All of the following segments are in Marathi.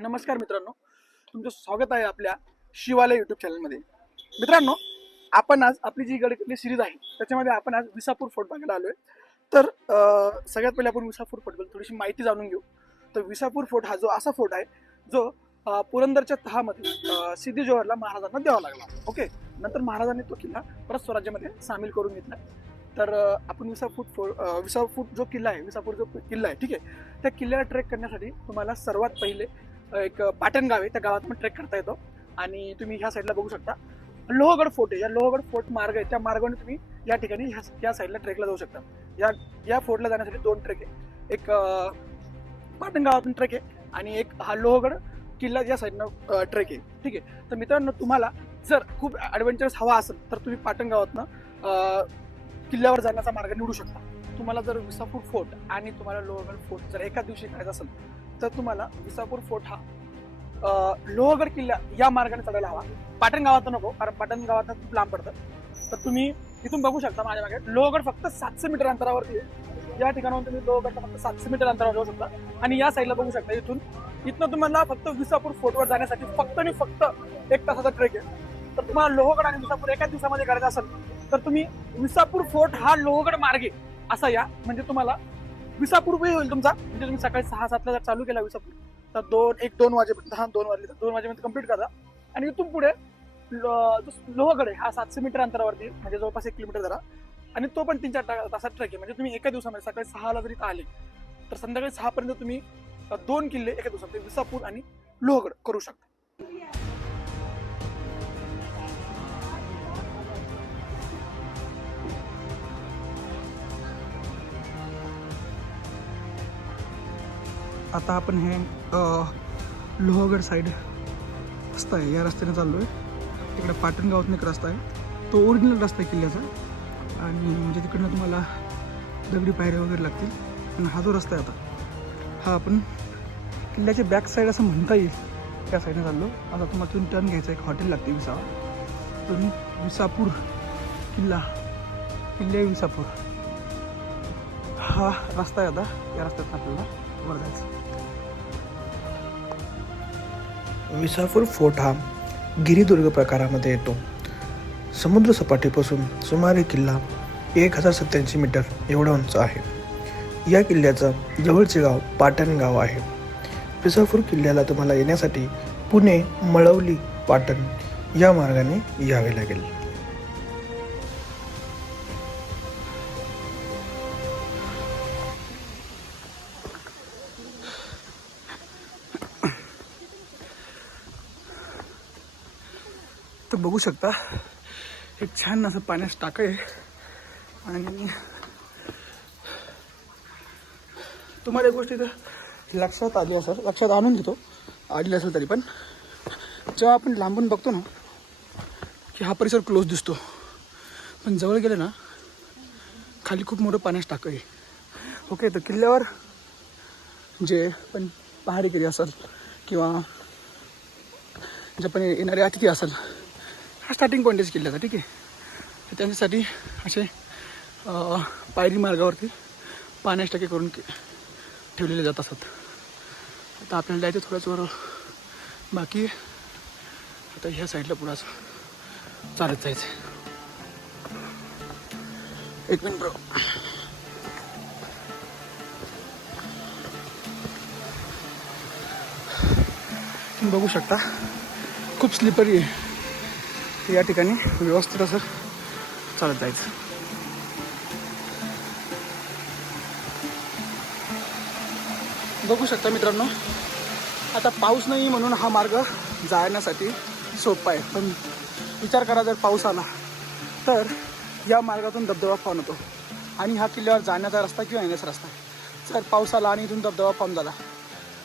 नमस्कार मित्रांनो. तुमचं स्वागत आहे आपल्या शिवाले युट्यूब चॅनलमध्ये मित्रांनो आपण आज आपली जी गडकिल्ले सिरीज आहे त्याच्यामध्ये आपण आज विसापूर फोर्ट बघायला आलो आहे तर सगळ्यात पहिले आपण विसापूर फोर्टबद्दल थोडीशी माहिती जाणून घेऊ. तर विसापूर फोर्ट हा जो असा फोर्ट आहे जो पुरंदरच्या तहामध्ये सिद्धी जोहरला महाराजांना द्यावा लागला. ओके? नंतर महाराजांनी तो किल्ला परत स्वराज्यामध्ये सामील करून घेतला. तर आपण विसापूर फोर्ट विसापूर जो किल्ला आहे विसापूर जो किल्ला आहे ठीक आहे? त्या किल्ल्याला ट्रेक करण्यासाठी तुम्हाला सर्वात पहिले एक पाटण गाव आहे त्या गावात पण ट्रेक करता येतो. आणि तुम्ही ह्या साईडला बघू शकता लोहगड फोर्ट आहे. या लोहगड फोर्ट मार्ग आहे त्या मार्गाने तुम्ही या ठिकाणी ह्या या साईडला ट्रेकला जाऊ शकता. या या फोर्टला जाण्यासाठी दोन ट्रेक आहे. एक पाटण गावातून ट्रेक आहे आणि एक हा लोहगड किल्ला या साईडनं ट्रेक आहे. ठीक आहे? तर मित्रांनो तुम्हाला जर खूप ॲडव्हेंचरस हवा असेल तर तुम्ही पाटण गावातनं किल्ल्यावर जाण्याचा मार्ग निवडू शकता. तुम्हाला जर विसापूर फोर्ट आणि तुम्हाला लोहगड फोर्ट जर एका दिवशी करायचं असेल तर तुम्हाला विसापूर फोर्ट हा लोहगड किल्ला या मार्गाने चढायला हवा. पाटण गावात नको कारण पाटण गावात खूप लांब पडतं. तर तुम्ही इथून बघू शकता माझ्या मागे. लोहगड फक्त सातशे मीटर अंतरावरती आहे. या ठिकाणाहून तुम्ही लोहगडला फक्त सातशे मीटर अंतरावर जाऊ शकता. आणि या साईडला बघू शकता इथून. इथनं तुम्हाला फक्त विसापूर फोर्टवर जाण्यासाठी फक्त आणि फक्त एक तासाचा ट्रेक आहे. तर तुम्हाला लोहगड आणि विसापूर एकाच दिवसामध्ये करायचं असेल तर तुम्ही विसापूर फोर्ट हा लोहगड मार्गे असा या. म्हणजे तुम्हाला विसापूर वेळ होईल तुमचा. म्हणजे तुम्ही सकाळी सहा सातला जर चालू केला विसापूर तर दोन एक दोन वाजेपर्यंत हा दोन वाजले तर दोन वाजेपर्यंत कंप्लीट करा. आणि इथून पुढे लोहगड आहे हा सातशे मीटर अंतरावरती म्हणजे जवळपास एक किलोमीटर जरा आणि तो पण तीन चार तासात ट्रेक आहे. म्हणजे तुम्ही एका दिवसामध्ये सकाळी सहाला जरी आले तर संध्याकाळी सहापर्यंत तुम्ही दोन किल्ले एका दिवसात म्हणजे विसापूर आणि लोहगड करू शकता. आता आपण हे लोहगड साईड रस्ता आहे. या रस्त्याने चाललो आहे तिकडे पाटण गावातून एक रस्ता आहे. तो ओरिजिनल रस्ता आहे किल्ल्याचा. आणि म्हणजे तिकडनं तुम्हाला दगडी पायऱ्या वगैरे लागतील. आणि हा जो रस्ता आहे आता हा आपण किल्ल्याच्या बॅक साईड असं म्हणता येईल. त्या साईडने चाललो. आता तुम्हाला तिथून टर्न घ्यायचा एक हॉटेल लागते विसावा. तुम्ही विसापूर किल्ला किल्ले विसापूर. हा रस्ता आहे आता. या रस्त्यात आपल्याला वर जायचं. विसापूर फोर्ट हा. गिरिदुर्ग प्रकारामध्ये येतो. समुद्रसपाटीपासून सुमारे किल्ला एक हजार सत्याऐंशी मीटर एवढा उंच आहे. या किल्ल्याचं जवळचे गाव पाटण गाव आहे. पिसापूर किल्ल्याला तुम्हाला येण्यासाठी पुणे मळवली पाटण या मार्गाने यावे लागेल. तर बघू शकता. एक छान असं पाण्यास टाक आहे. आणि तुम्हाला एक गोष्ट इथं लक्षात आली असेल लक्षात आणून देतो. आली असेल तरी पण. जेव्हा आपण लांबून बघतो ना की हा परिसर क्लोज दिसतो. पण जवळ गेलं ना खाली खूप मोठं पाण्यास टाकं आहे. ओके तर किल्ल्यावर जे पण पहाडेकरी असेल किंवा जे पण येणारे अतिथी असेल हा स्टार्टिंग पॉईंट आहे किल्ल्याचा ठीक आहे? तर त्यांच्यासाठी असे पायरी मार्गावरती पाण्यास टाके करून ठेवलेले जात असतात आता आपल्याला जायचं थोड्याच वर बाकी आता ह्या साईडला पुढं असं चालत जायचं. एक मिनिट bro. तुम्ही बघू शकता खूप स्लिपरी आहे. या ठिकाणी व्यवस्थित असं चालत जायचं. बघू शकता मित्रांनो आता पाऊस नाही म्हणून हा मार्ग जाण्यासाठी सोपा आहे. पण विचार करा जर पाऊस आला तर या मार्गातून धबधबा फॉर्म होतो. आणि हा किल्ल्यावर जाण्याचा रस्ता किंवा येण्याचा रस्ता. जर पाऊस आला आणि इथून धबधबा फॉर्म झाला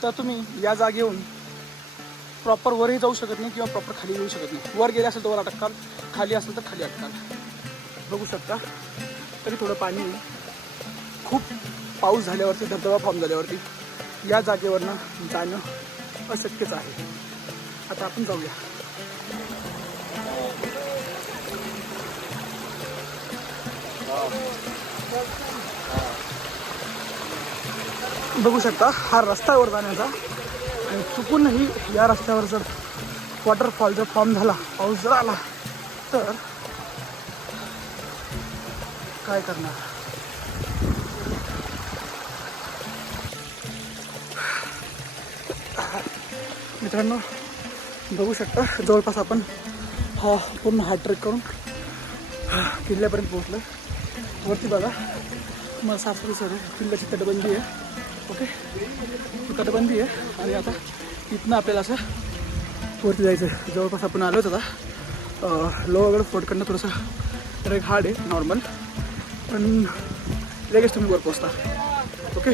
तर तुम्ही या जागेहून प्रॉपर वरही जाऊ शकत नाही किंवा प्रॉपर खाली येऊ शकत नाही. वर गेले असेल तर वर अटकाल खाली असेल तर खाली अटकाल. बघू शकता. तरी थोडं पाणी खूप पाऊस झाल्यावरती धबधबा फॉर्म झाल्यावरती या जागेवरनं जाणं अशक्यच आहे. आता आपण जाऊया. बघू शकता हा रस्ता जाण्याचा आणि चुकूनही या रस्त्यावर जर वॉटरफॉल जर फॉर्म झाला पाऊस जर आला तर काय करणार? मित्रांनो बघू शकता जवळपास आपण हा पूर्ण हा ट्रेक करून किल्ल्यापर्यंत पोहोचलो वरती बघा मला सासरी सर किल्ल्याची तटबंदी आहे. ओके. ही तटबंदी आहे. आणि आता इथनं आपल्याला असं वरती जायचं आहे जवळपास आपण आलोच आता. लोअरगड करणं थोडंसं ट्रेक हार्ड आहे नॉर्मल पण लगेच तुम्ही वर पोचता ओके.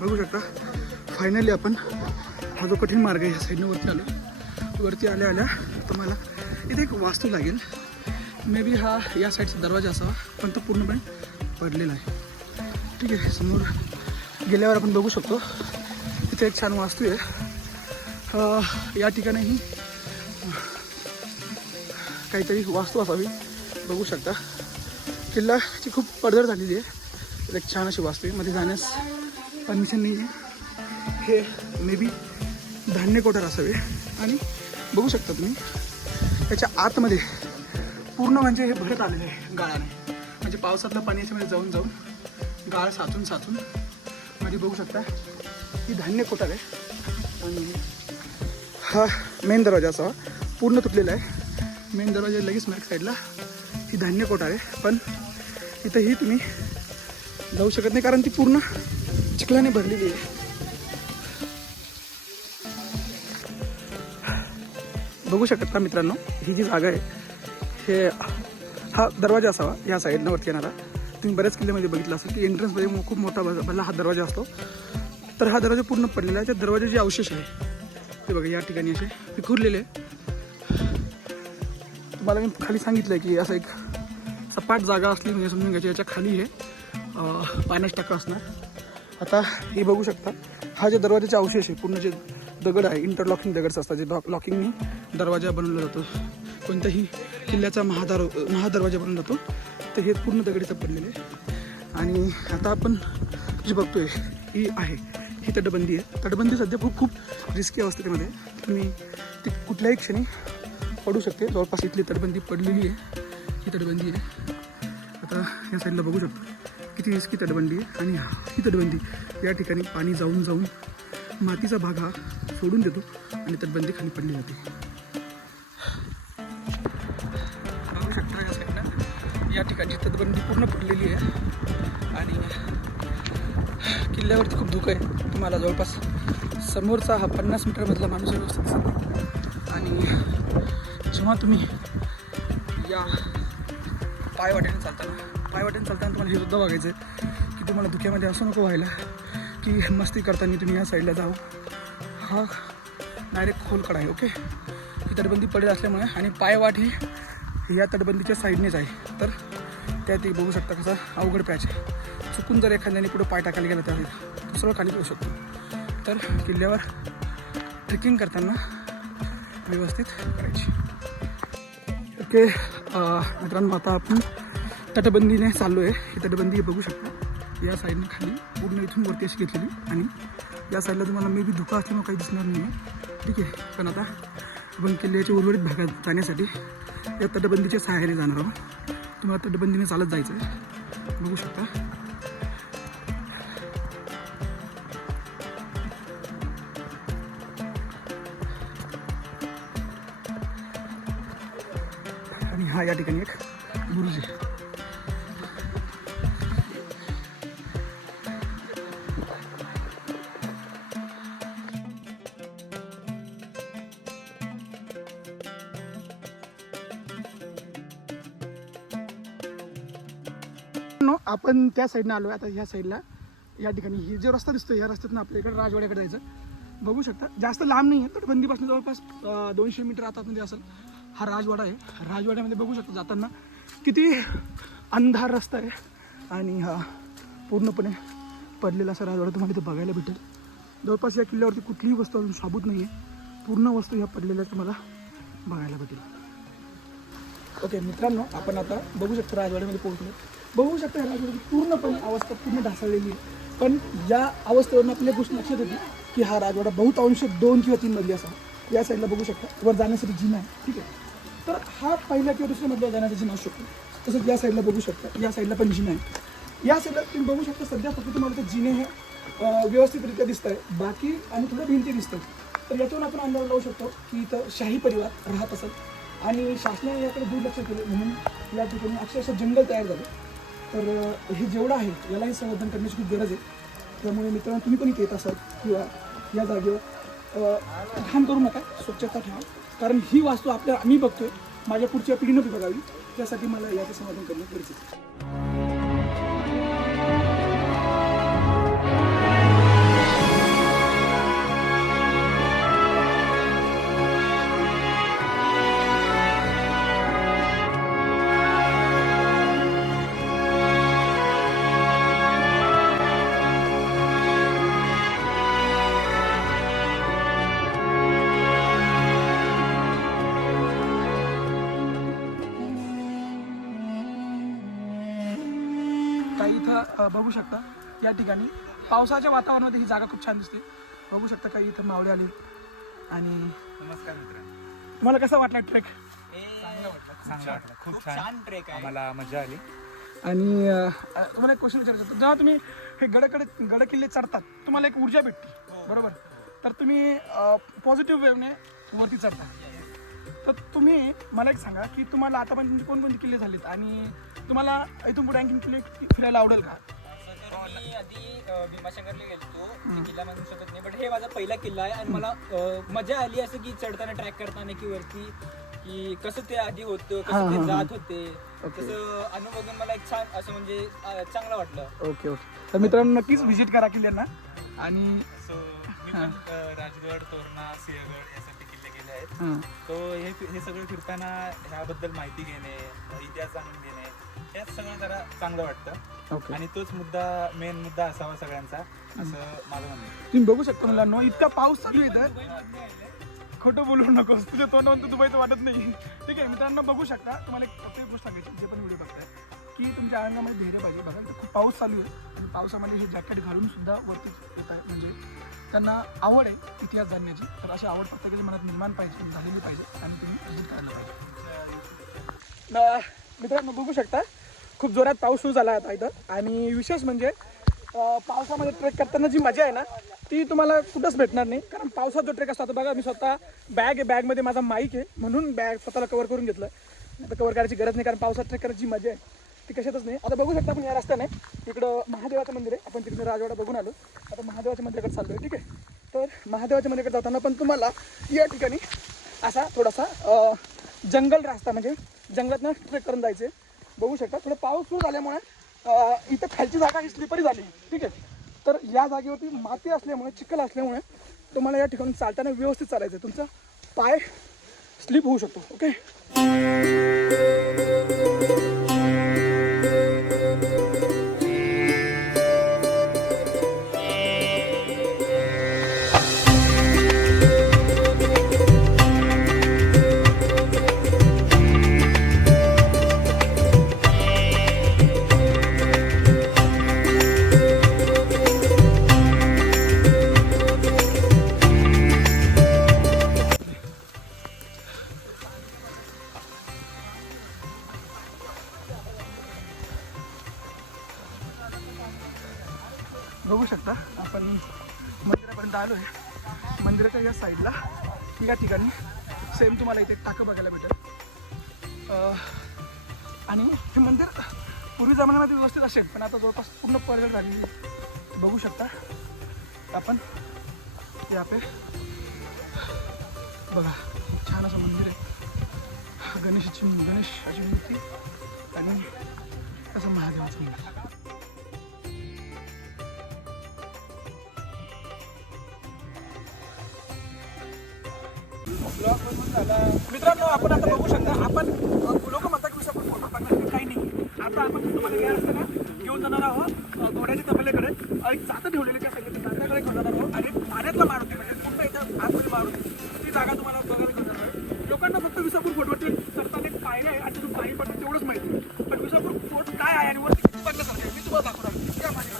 बघू शकता. फायनली आपण हा जो कठीण मार्ग आहे ह्या साईडनं वरती आलो. वरती आल्या आल्या तुम्हाला इथे एक वास्तू लागेल. मे बी हा या साईडचा दरवाजा असावा पण तो पूर्णपणे पडलेला आहे. ठीक आहे समोर गेल्यावर आपण बघू शकतो इथे एक छान वास्तू आहे. या ठिकाणीही काहीतरी वास्तू असावी बघू शकता. किल्लाची खूप पडझड झालेली आहे. एक छान अशी वास्तू आहे मध्ये जाण्यास परमिशन नाही आहे हे मे बी धान्य कोठार असावे. आणि बघू शकता तुम्ही त्याच्या आतमध्ये पूर्ण म्हणजे हे भरत आलेलं आहे गाळाने. म्हणजे पावसातलं पाणी याच्यामध्ये जाऊन जाऊन गाळ साचून साचून म्हणजे बघू शकता ही धान्य कोठार आहे. आणि हा मेन दरवाजा असावा पूर्ण तुटलेला आहे. मेन दरवाजा लगेच मॅक साईडला ही धान्य कोठार आहे. पण इथंही तुम्ही जाऊ शकत नाही कारण ती पूर्ण चिखलाने भरलेली आहे. बघू शकत का मित्रांनो? ही जी जागा आहे हे हा दरवाजा असावा या साईडनं वरती येणारा. तुम्ही बऱ्याच किल्ल्यामध्ये बघितलं असेल की एंट्रन्समध्ये खूप मोठा भला हा दरवाजा असतो. तर हा दरवाजा पूर्ण पडलेला आहे. त्या दरवाजाचे अवशेष आहे ते बघा या ठिकाणी असे विखुरलेले आहे. तुम्हाला मी खाली सांगितलं आहे की असं एक सपाट जागा असली म्हणजे समजून घ्यायची याच्या खाली हे अं, टाका असणार. आता हे बघू शकता हा जे दरवाजाचे अवशेष आहे पूर्ण जे दगड आहे. इंटरलॉकिंग दगड असतात. जे लॉक लॉकिंगने दरवाजा बनवला जातो. कोणत्याही किल्ल्याचा महादार महादरवाजा बनवला जातो. तर हे पूर्ण दगडीचं पडलेले आहे. आणि आता आपण जी बघतोय ही आहे. ही तटबंदी आहे. तटबंदी सध्या खूप खूप रिस्की अवस्थेमध्ये आहे. तुम्ही ती कुठल्याही क्षणी पडू शकते. जवळपास इथली तटबंदी पडलेली आहे. ही तटबंदी आहे. आता या साईडला बघू शकतो. किती रिस्की तटबंदी आहे. आणि ही तटबंदी या ठिकाणी पाणी जाऊन जाऊन मातीचा भाग हा सोडून देतो आणि तटबंदी खाली पडली जाते. बघू शकता या साईडला या ठिकाणी तटबंदी पूर्ण पडलेली आहे. आणि किल्ल्यावरती खूप धुकं आहे. तुम्हाला जवळपास समोरचा हा पन्नास मीटरमधला माणूस व्यवस्थित दिसत नाही. आणि जेव्हा तुम्ही या पायवाट्याने चालताना पायवाट्याने चालताना तुम्हाला हे सुद्धा बघायचं आहे की तुम्हाला धुक्यामध्ये असं नको व्हायला. मस्ती मस्ती करताना तुम्ही या साईडला जाऊ. हा डायरेक्ट खोलकडा आहे ओके ही तटबंदी पडेल असल्यामुळे आणि पायवाट ही या तटबंदीच्या साईडनेच आहे. तर त्यात एक बघू शकता कसा अवघड पॅच आहे. चुकून जर एखाद्याने पुढे पाय टाकायला गेला तर दुसरं खाली पडू शकतो. तर किल्ल्यावर ट्रेकिंग करताना व्यवस्थित करायची. ओके मित्रांनो आता आपण तटबंदीने चाललो आहे ही तटबंदी बघू शकता. या साईडने खाली. पूर्ण इथून वरती अशी घेतलेली. आणि या साईडला तुम्हाला मे बी धोका असल्यामुळे काही दिसणार नाही आहे ठीक आहे पण आता आपण किल्ल्याच्या उर्वरित भागात जाण्यासाठी या तटबंदीच्या सहाय्याने जाणार आहोत. तुम्हाला तटबंदीने चालत जायचं आहे बघू शकता. आणि हा या ठिकाणी एक गुरुजी आपण त्या साईडनं आलो आता ह्या साईडला. या ठिकाणी ही जो रस्ता दिसतो या रस्त्यातून आपल्या इकडे राजवाड्याकडे जायचं. बघू शकता. जास्त लांब नाही आहे तटबंदीपासून जवळपास दोनशे मीटर आतामध्ये असेल हा राजवाडा आहे. राजवाड्यामध्ये बघू शकता जाताना किती अंधार रस्ता आहे आणि हा पूर्णपणे पडलेला असा राजवाडा तुम्हाला इथं बघायला भेटेल. जवळपास या किल्ल्यावरती कुठलीही वस्तू अजून साबूत नाही आहे पूर्ण वस्तू ह्या पडलेल्या तुम्हाला बघायला भेटेल. ओके मित्रांनो आपण आता बघू शकतो राजवाड्यामध्ये पोहोचलो बघू शकता या पूर्णपणे अवस्था पूर्ण ढासळलेली आहे. पण या अवस्थेवरून आपल्या गोष्ट लक्षात येते की हा राजवाडा बहुतांश दोन किंवा तीन मजली असा या साईडला बघू शकता. वर जाण्यासाठी जिम आहे. ठीक आहे? तर हा पहिल्या किंवा दुसऱ्या मजल्यावर जाण्याचा जिम असू शकतो. तसंच या साईडला बघू शकता. या साईडला पण जिम आहे. या साईडला तुम्ही बघू शकता सध्या फक्त तुम्हाला ते जिने हे व्यवस्थितरित्या दिसत आहे बाकी आणि थोड्या भिंती दिसत आहेत तर याच्यावरून आपण अंदाज लावू शकतो की इथं शाही परिवार राहत असत आणि शासनाने याकडे दुर्लक्ष केलं म्हणून या ठिकाणी अक्षरशः जंगल तयार झालं. तर हे जेवढं आहे यालाही संवर्धन करण्याची खूप गरज आहे. त्यामुळे मित्रांनो तुम्ही पण इथे येत असाल किंवा या जागेवर. घाण करू नका स्वच्छता ठेवा. कारण ही वास्तू आपल्या आम्ही बघतोय माझ्या पुढच्या पिढीनं बघावी. त्यासाठी मला याचं समाधान करणं गरजेचं आहे. बघू शकता या ठिकाणी. पावसाच्या वातावरणामध्ये ही जागा खूप छान दिसते. बघू शकता काही इथं मावळे आले. आणि नमस्कार मित्रांनो. तुम्हाला कसा वाटला ट्रेक? चांगला वाटलं. खूप छान. ट्रेक आम्हाला मजा आली. आणि अ, अ, तुम्हाला एक क्वेश्चन विचारायचं होतं. जेव्हा तुम्ही हे गडकडे गड किल्ले चढतात तुम्हाला एक ऊर्जा भेटते. बरोबर? तर तुम्ही पॉझिटिव्ह वेवने वरती चढता. तर तुम्ही मला एक सांगा की तुम्हाला आतापर्यंत कोणकोणते किल्ले झालेत? आणि तुम्हाला इथून पुढे आणखीन किल्ले फिरायला आवडेल का? मी आधी भीमाशंकरला गेलतो ते किल्ला म्हणू शकत नाही बट हे माझा पहिला किल्ला आहे आणि मला अ, मजा आली असं की चढताना ट्रॅक करताना की वरती की कसं ते आधी होतं हा, कसं हा, ते. जात होते. ओके. तसं अनुभवून मला एक छान असं म्हणजे अ, चांगलं वाटलं. Okay okay. तर मित्रांनो नक्कीच व्हिजिट करा किल्ल्यांना. आणि सो मी पण अ, राजगड तोरणा सिंहगड यासाठी किल्ले गेले आहेत. हां. तो हे हे सगळं फिरताना ह्याबद्दल माहिती घेणे इतिहास जाणून घेणे यात सगळं जरा चांगलं वाटतं. ओके. आणि तोच मुद्दा मेन मुद्दा असावा सगळ्यांचा असं माझं म्हणणं आहे. तुम्ही बघू शकता मुलांना इतका पाऊस चालू आहे इथं खोटं बोलू नकोस. तुझ्या तोंडावरून तर दुबईचं वाटत नाही. ठीक आहे मित्रांनो बघू शकता. तुम्हाला एक फक्त एक गोष्ट सांगायची जे पण व्हिडिओ बघताय की तुमच्या अंगामध्ये धैर्य पाहिजे. बघा इथं खूप पाऊस चालू आहे. आणि पावसामध्ये हे जॅकेट घालून सुद्धा वरती येत आहे म्हणजे त्यांना आवड आहे इतिहास जाणण्याची. तर अशी आवड प्रत्येकाच्या मनात निर्माण पाहिजे झालेली पाहिजे आणि तुम्ही विजिट करायला पाहिजे. मित्रांनो बघू शकता खूप जोरात पाऊस सुरू झाला आता इथं. आणि विशेष म्हणजे पावसामध्ये ट्रेक करताना जी मजा आहे ना ती तुम्हाला कुठंच भेटणार नाही. कारण पावसात जो ट्रेक असतो आता बघा मी स्वतः बॅग आहे बॅगमध्ये माझा माईक आहे म्हणून बॅग स्वतःला कवर करून घेतलं. आता कवर करायची गरज नाही कारण पावसात ट्रेक करायची जी मजा आहे ती कशातच नाही. आता बघू शकता आपण या रस्त्याने इकडं महादेवाचं मंदिर आहे. आपण तिकडे राजवाडा बघून आलो. आता महादेवाच्या मंदिराकडे चाललो आहे ठीक आहे? तर महादेवाच्या मंदिराकडे जाताना पण तुम्हाला या ठिकाणी असा थोडासा जंगल रस्ता म्हणजे जंगलातनं ट्रेक करून जायचं आहे बघू शकता. थोडं पाऊस सुरू झाल्यामुळे इथं खालची जागा ही स्लिपरी झाली. ठीक आहे? तर या जागेवरती माती असल्यामुळे चिखल असल्यामुळे तुम्हाला या ठिकाणी चालताना व्यवस्थित चालायचं आहे तुमचा पाय स्लिप होऊ शकतो. ओके या ठिकाणी सेम तुम्हाला इथे एक टाकं बघायला भेटेल. आणि हे मंदिर पूर्वी जमान्यामध्ये व्यवस्थित असेल पण आता जवळपास पूर्ण पर्यट झालेली बघू शकता. आपण या पे बघा छान असं मंदिर आहे. गणेशाची गणेशाची मूर्ती आणि असं महादेवाचं मंदिर. आणि जातं ठेवलेले त्या संगीत जात्याकडे खंडाला आणि पाण्यातला मार होते म्हणजे फक्त याच्या आतमध्ये मार ती जागा तुम्हाला बघायला खंडाला लोकांना फक्त विसापूर फोटो वाटते सरताना काय नाही आहे आणि तिथून पायरी पडलं तेवढंच माहिती पण विसापूर फोट काय आहे आणि वरती पडल्यासारखं आहे मी तुम्हाला दाखवणार त्या माझ्या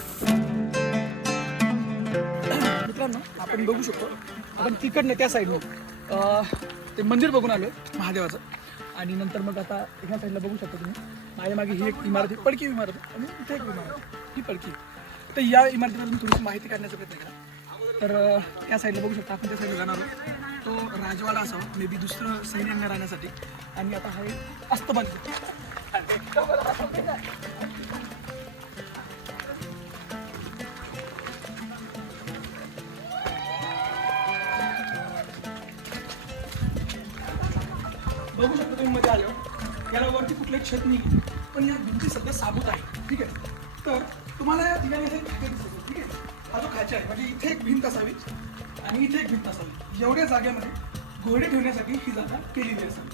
मित्रांनो आपण बघू शकतो. आपण तिकडनं त्या साईडनं ते मंदिर बघून आलो महादेवाचं. आणि नंतर मग आता ह्या साईडला बघू शकतो तुम्ही. माझ्या मागे ही एक इमारत आहे पडकी इमारत आहे. आणि इथे एक इमारत ही पडकी तर या इमारतीबद्दल थोडीशी माहिती काढण्याचा प्रयत्न केला. तर त्या साईडला बघू शकता आपण त्या साईडला जाणार आहोत. तो राजवाडा असावा मे बी दुसरं सैन्यांना राहण्यासाठी. आणि आता हा एक अस्तबल बघू शकता तुम्ही मध्ये आलो याला वरती कुठले छत नाही पण या भिंती सध्या साबूत आहे. ठीक आहे? हा आहे म्हणजे इथे एक भिंत असावी आणि इथे एक भिंत असावी. एवढ्या जागेमध्ये घोडे ठेवण्यासाठी ही जागा केलेली असावी.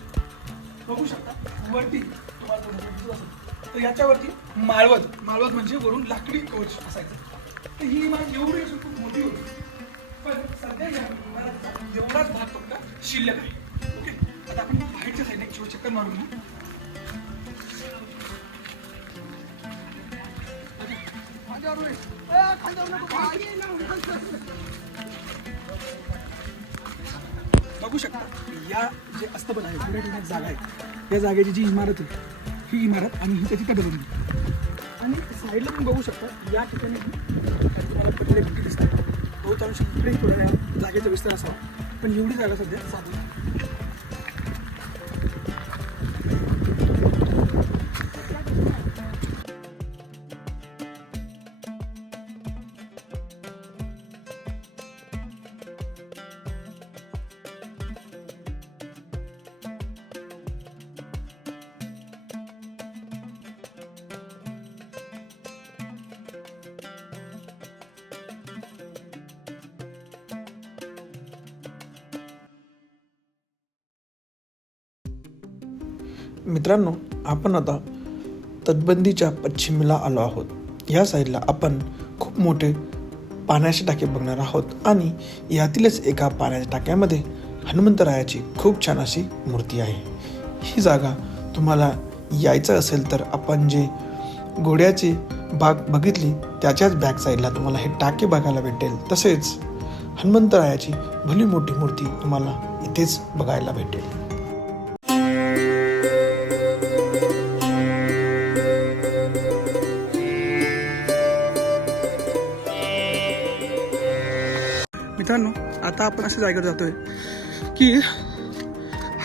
बघू शकता वरती तुम्हाला दिसत असेल. तर याच्यावरती माळवत. माळवत म्हणजे वरून लाकडी कवच असायचं. तर ही इमारत एवढी असून खूप मोठी होती. पण सध्या या इमारतीचा एवढाच भाग फक्त शिल्लक आहे. ओके? आता आपण बाहेरच्या साईडने एक छोटे चक्कर मारून घेऊ. बघू शकता या जे अस्तबल आहे पुढे ठेवण्याची जागा आहे. या जागेची जी इमारत आहे ही इमारत आणि ही त्याची तटबंदी आणि साईडला पण बघू शकता या ठिकाणी तुम्हाला पटले भिंती दिसतात. बहुतांश इकडे थोड्या या जागेचा विस्तार असावा. पण एवढी जागा सध्या साधू मित्रांनो आपण आता तटबंदीच्या पश्चिमेला आलो आहोत. या साईडला आपण खूप मोठे पाण्याचे टाके बघणार आहोत आणि यातीलच एका पाण्याच्या टाक्यामध्ये हनुमंतरायाची खूप छान अशी मूर्ती आहे. ही जागा तुम्हाला यायचं असेल तर आपण जे घोड्याची बाग बघितली त्याच्याच बॅक साईडला तुम्हाला हे टाके बघायला भेटेल. तसेच हनुमंतरायाची भली मोठी मूर्ती तुम्हाला इथेच बघायला भेटेल. आता आपण अशा जागेवर जातोय की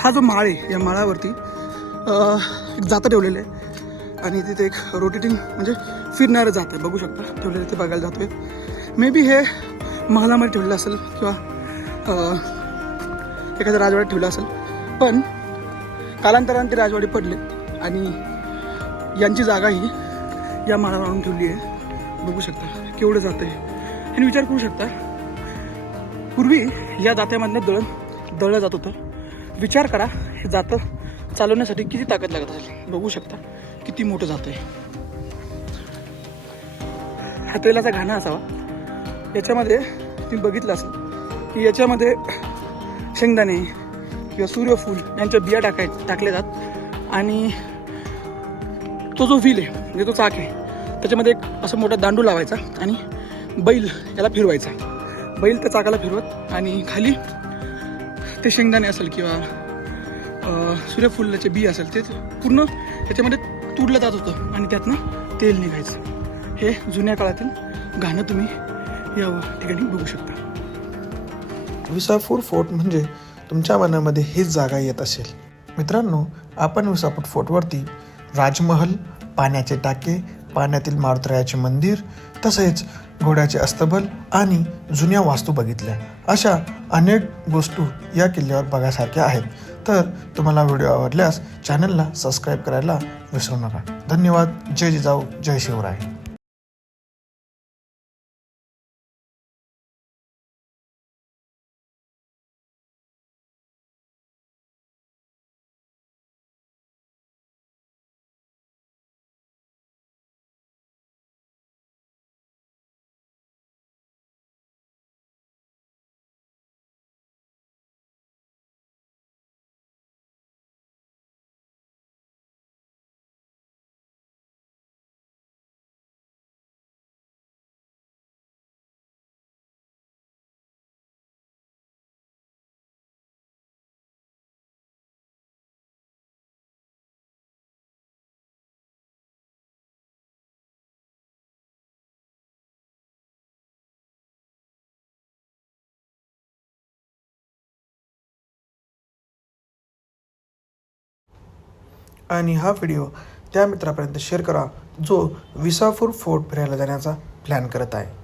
हा जो माळ आहे या माळावरती एक जातं ठेवलेलं आहे. आणि तिथे एक रोटेटिंग म्हणजे फिरणारं जातं आहे. बघू शकता ठेवलेलं ते बघायला जातोय. मे बी हे महालामध्ये ठेवलेलं असेल किंवा एखाद्या राजवाड्यात ठेवलं असेल. पण कालांतराने ते राजवाडे पडले आणि यांची जागा ही या माळावर आणून ठेवली आहे. बघू शकता केवढं जातं आहे. आणि विचार करू शकता पूर्वी या जात्यामधनं दळण दळलं जात होतं. विचार करा हे जातं चालवण्यासाठी किती ताकद लागत असेल? बघू शकता किती मोठं जातं आहे. हा तेलाचा घाणा असावा. याच्यामध्ये तुम्ही बघितलं असेल की याच्यामध्ये शेंगदाणे किंवा सूर्यफूल यांच्या बिया टाकाय टाकल्या जात. आणि तो जो व्हील आहे म्हणजे तो चाक आहे त्याच्यामध्ये एक असं मोठा दांडू लावायचा आणि बैल याला फिरवायचा. बैल त्या चाकाला फिरवत आणि खाली ते शेंगदाणे असेल किंवा सूर्यफुलाचे बी असेल ते पूर्ण त्याच्यामध्ये तुडलं जात होतं आणि त्यातनं तेल निघायचं. हे जुन्या काळातील गाणं तुम्ही या ठिकाणी बघू शकता. विसापूर फोर्ट म्हणजे तुमच्या मनामध्ये हीच जागा येत असेल. मित्रांनो आपण विसापूर फोर्टवरती राजमहल पाण्याचे टाके पाण्यातील मारुतरायाचे मंदिर तसेच घोड्याचे अस्तबल आणि जुन्या वास्तू बघितल्या. अशा अनेक गोष्टी या किल्ल्यावर बघायसारख्या आहेत. तर तुम्हाला व्हिडिओ आवडल्यास चॅनलला सबस्क्राईब करायला विसरू नका. धन्यवाद. जय जिजाऊ. जय शिवराय. आणि हा व्हिडिओ त्या मित्रापर्यंत शेअर करा जो विसापूर फोर्ट फिरायला जाण्याचा प्लॅन करत आहे.